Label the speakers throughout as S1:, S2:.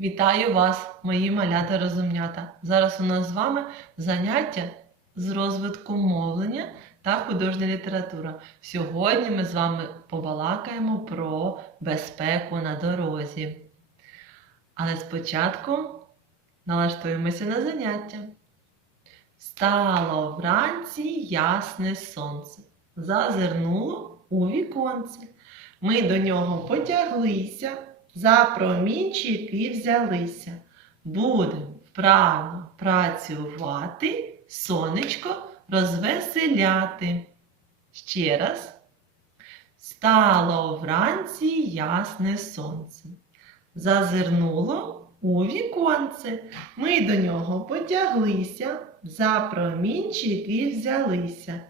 S1: Вітаю вас, мої малята розумнята. Зараз у нас з вами заняття з розвитку мовлення та художня література. Сьогодні ми з вами побалакаємо про безпеку на дорозі. Але спочатку налаштуємося на заняття. Стало вранці ясне сонце, зазирнуло у віконце. Ми до нього потяглися, за промінчики взялися. Будем вправно працювати, сонечко розвеселяти. Ще раз. Стало вранці ясне сонце. Зазирнуло у віконце. Ми до нього потяглися, за промінчики взялися.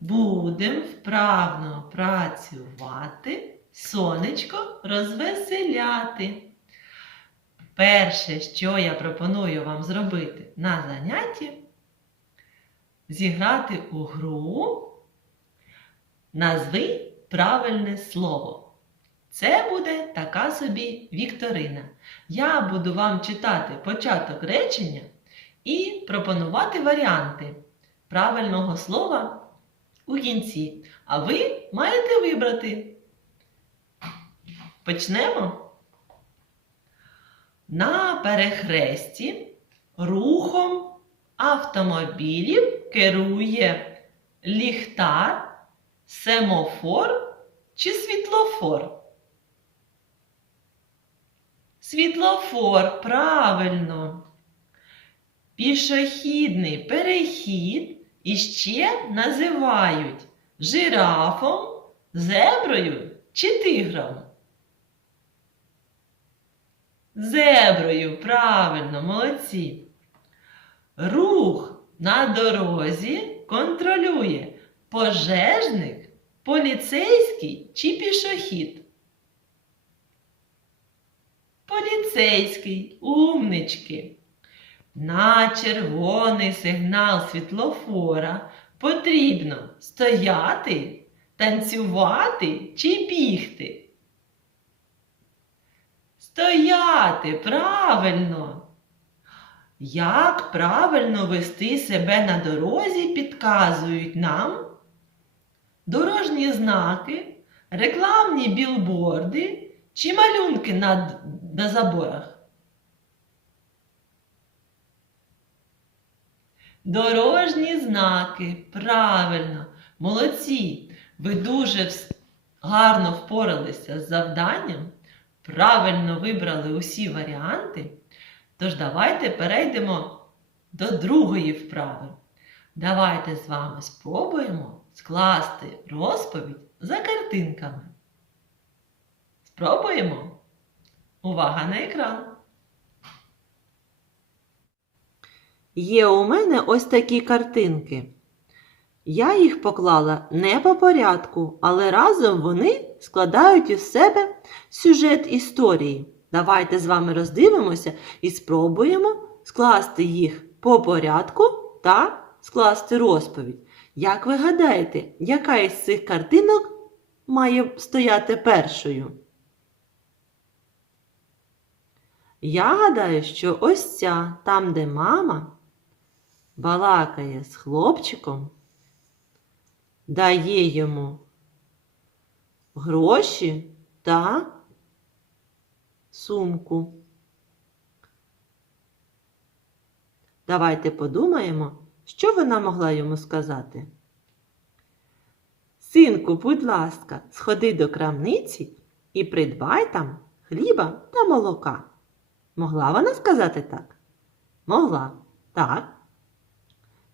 S1: Будем вправно працювати, сонечко розвеселяти. Перше, що я пропоную вам зробити на занятті, зіграти у гру назви правильне слово. Це буде така собі вікторина. Я буду вам читати початок речення і пропонувати варіанти правильного слова у кінці. А ви маєте вибрати. Почнемо. На перехресті рухом автомобілів керує ліхтар, семофор чи світлофор. Світлофор, правильно. Пішохідний перехід іще називають жирафом, зеброю чи тигром. Зеброю, правильно, молодці. Рух на дорозі контролює пожежник, поліцейський чи пішохід. Поліцейський, умнички. На червоний сигнал світлофора потрібно стояти, танцювати чи бігти. Стояти правильно. Як правильно вести себе на дорозі, підказують нам дорожні знаки, рекламні білборди чи малюнки на, на заборах. Дорожні знаки, правильно, молодці. Ви дуже гарно впоралися з завданням, правильно вибрали усі варіанти. Тож давайте перейдемо до другої вправи. Давайте з вами спробуємо скласти розповідь за картинками. Спробуємо? Увага на екран!
S2: Є у мене ось такі картинки. Я їх поклала не по порядку, але разом вони складають із себе сюжет історії. Давайте з вами роздивимося і спробуємо скласти їх по порядку та скласти розповідь. Як ви гадаєте, яка із цих картинок має стояти першою? Я гадаю, що ось ця, там, де мама балакає з хлопчиком, дає йому гроші та сумку. Давайте подумаємо, що вона могла йому сказати. Синку, будь ласка, сходи до крамниці і придбай там хліба та молока. Могла вона сказати так? Могла. Так.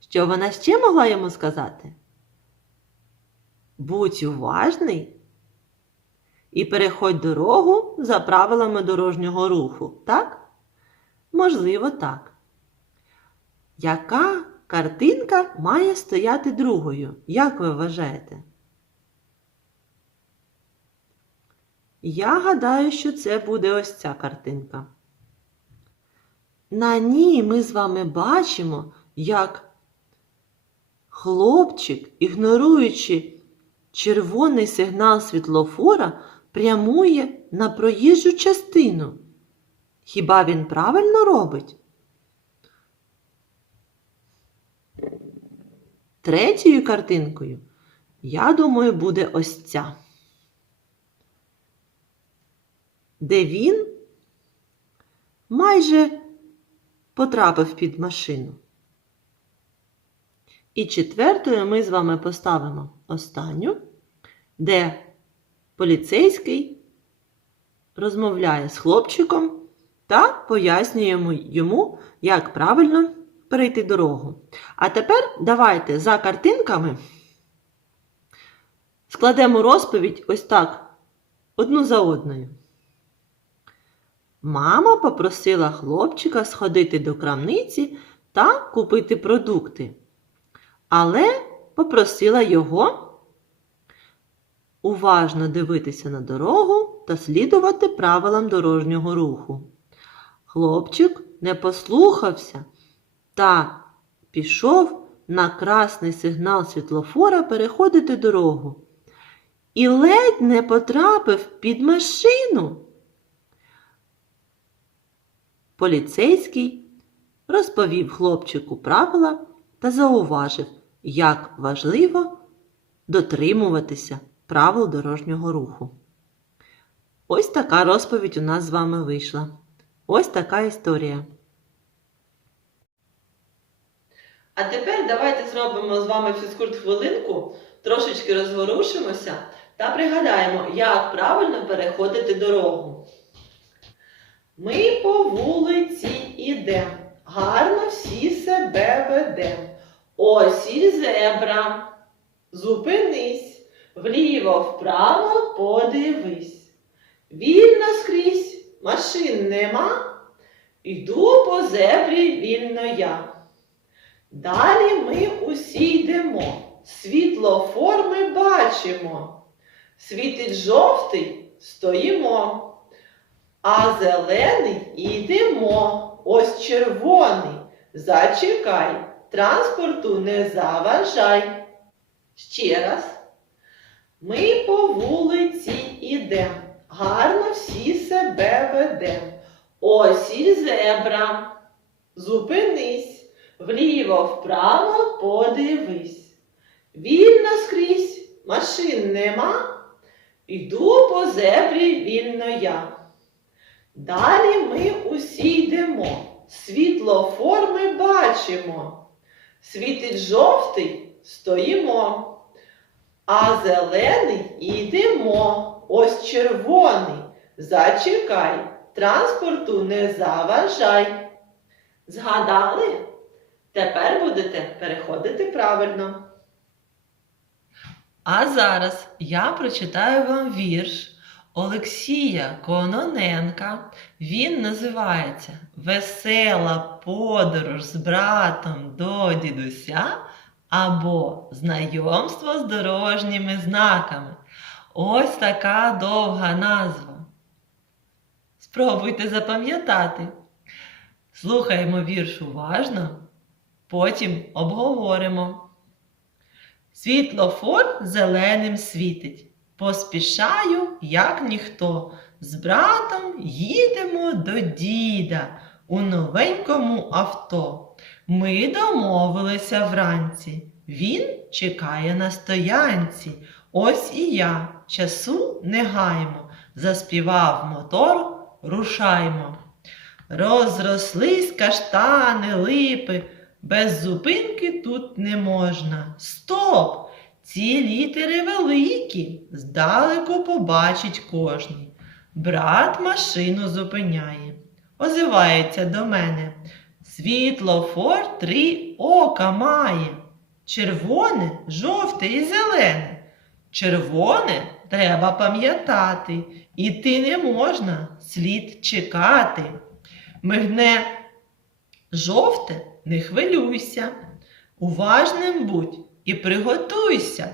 S2: Що вона ще могла йому сказати? Будь уважний і переходь дорогу за правилами дорожнього руху, так? Можливо, так. Яка картинка має стояти другою? Як ви вважаєте? Я гадаю, що це буде ось ця картинка. На ній ми з вами бачимо, як хлопчик, ігноруючи червоний сигнал світлофора, прямує на проїжджу частину Хіба він правильно робить? Третьою картинкою, я думаю, буде ось ця, де він майже потрапив під машину. І четвертою ми з вами поставимо останню, де поліцейський розмовляє з хлопчиком та пояснює йому- як правильно перейти дорогу. А тепер давайте за картинками складемо розповідь ось так, одну за одною. Мама попросила хлопчика сходити до крамниці та купити продукти, але попросила його уважно дивитися на дорогу та слідувати правилам дорожнього руху. Хлопчик не послухався та пішов на красний сигнал світлофора переходити дорогу і ледь не потрапив під машину. Поліцейський розповів хлопчику правила та зауважив, як важливо дотримуватися правил дорожнього руху. Ось така розповідь у нас з вами вийшла. Ось така історія.
S1: А тепер давайте зробимо з вами фізкульт хвилинку, трошечки розворушимося та пригадаємо, як правильно переходити дорогу. Ми по вулиці ідемо, гарно всі себе ведемо. Осіль зебра, зупинись, вліво вправо подивись. Вільно скрізь, машин нема, йду по зебрі вільно я. Далі ми усі йдемо, світлофор ми бачимо. Світить жовтий стоїмо, а зелений йдемо, ось червоний. Зачекай, транспорту не заважай. Ще раз. Ми по вулиці ідем, гарно всі себе ведем. Осіль зебра, зупинись. Вліво вправо подивись. Вільно скрізь, машин нема. Йду по зебрі вільно я. Далі ми усі йдемо. Світлофор ми бачимо. Світить жовтий стоїмо. А зелений йдемо. Ось червоний. Зачекай, транспорту не заважай. Згадали? Тепер будете переходити правильно. А зараз я прочитаю вам вірш Олексія Кононенка. Він називається Весела подорож з братом до дідуся або Знайомство з дорожніми знаками. Ось така довга назва. Спробуйте запам'ятати. Слухаємо вірш уважно, потім обговоримо. Світлофор зеленим світить. Поспішаю, як ніхто. З братом їдемо до діда у новенькому авто. Ми домовилися вранці. Він чекає на стоянці. Ось і я часу не гаймо. Заспівав мотор, рушаймо. Розрослись каштани, липи, без зупинки тут не можна. Стоп! Ці літери великі, здалеку побачить кожний. Брат машину зупиняє, озивається до мене. Світлофор три ока має. Червоне, жовте і зелене. Червоне треба пам'ятати, іти не можна, слід чекати. Мигне жовте, не хвилюйся, уважним будь і приготуйся.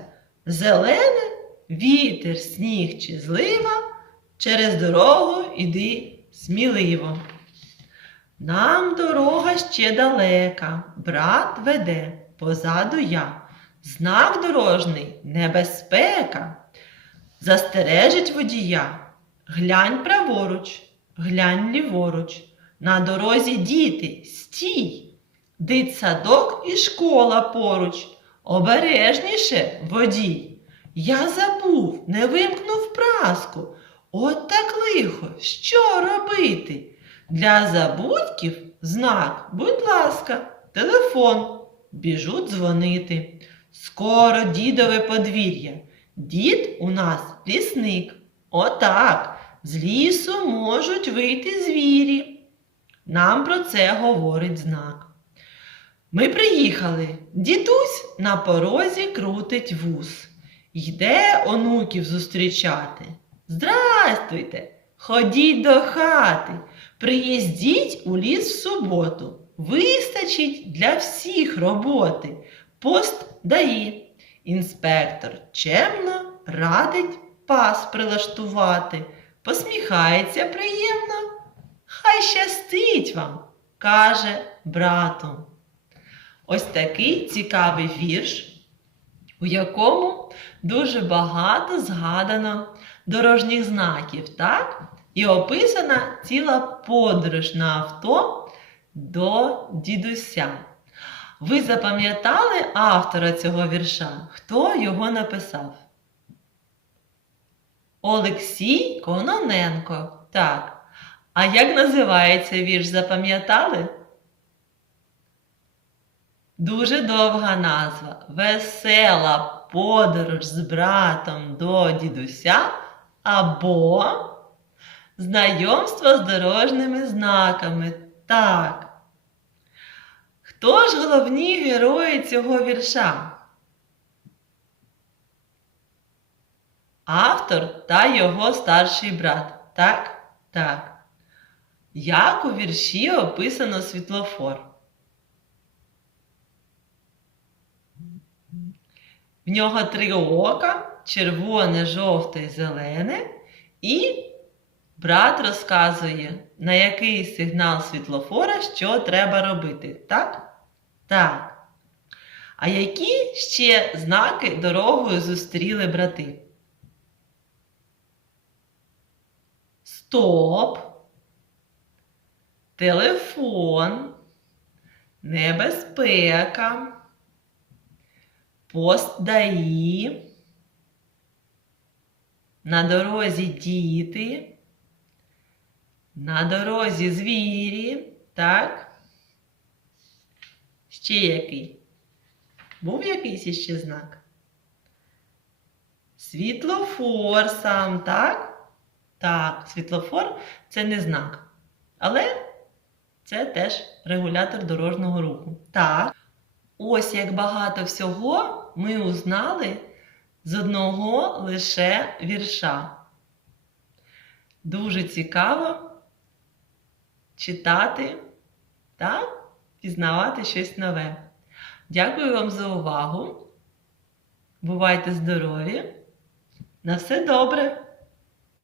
S1: Зелене вітер, сніг чи злива, через дорогу іди сміливо. Нам дорога ще далека, брат веде, позаду я. Знак дорожний небезпека. Застережить водія. Глянь праворуч, глянь ліворуч. На дорозі діти, стій. Дитсадок і школа поруч. Обережніше, водій. Я забув, не вимкнув праску. От так лихо, що робити? Для забудьків знак, будь ласка, телефон. Біжу дзвонити. Скоро дідове подвір'я. Дід у нас лісник. Отак, з лісу можуть вийти звірі. Нам про це говорить знак. Ми приїхали. Дідусь на порозі крутить вус. Йде онуків зустрічати. Здрастуйте! Ходіть до хати, приїздіть у ліс в суботу. Вистачить для всіх роботи. Пост дає. Інспектор чемно радить пас прилаштувати. Посміхається приємно. Хай щастить вам, каже брату. Ось такий цікавий вірш, у якому дуже багато згадано дорожніх знаків, так? І описана ціла подорож на авто до дідуся. Ви запам'ятали автора цього вірша? Хто його написав? Олексій Кононенко. Так. А як називається вірш, запам'ятали? Дуже довга назва. Весела подорож з братом до дідуся або знайомство з дорожніми знаками. Так. Хто ж головні герої цього вірша? Автор та його старший брат. Так? Так. Як у вірші описано світлофор? В нього три ока, червоне, жовте і зелене, і брат розказує, на який сигнал світлофора що треба робити. Так? Так. А які ще знаки дорогою зустріли брати? Стоп, телефон, небезпека, пост ДАІ, на дорозі діти, на дорозі звірі, так? Ще який? Був якийсь іще знак? Світлофор сам, так? Так, світлофор це не знак. Але це теж регулятор дорожнього руху. Так. Ось як багато всього ми узнали з одного лише вірша. Дуже цікаво читати та пізнавати щось нове. Дякую вам за увагу. Бувайте здорові! На все добре!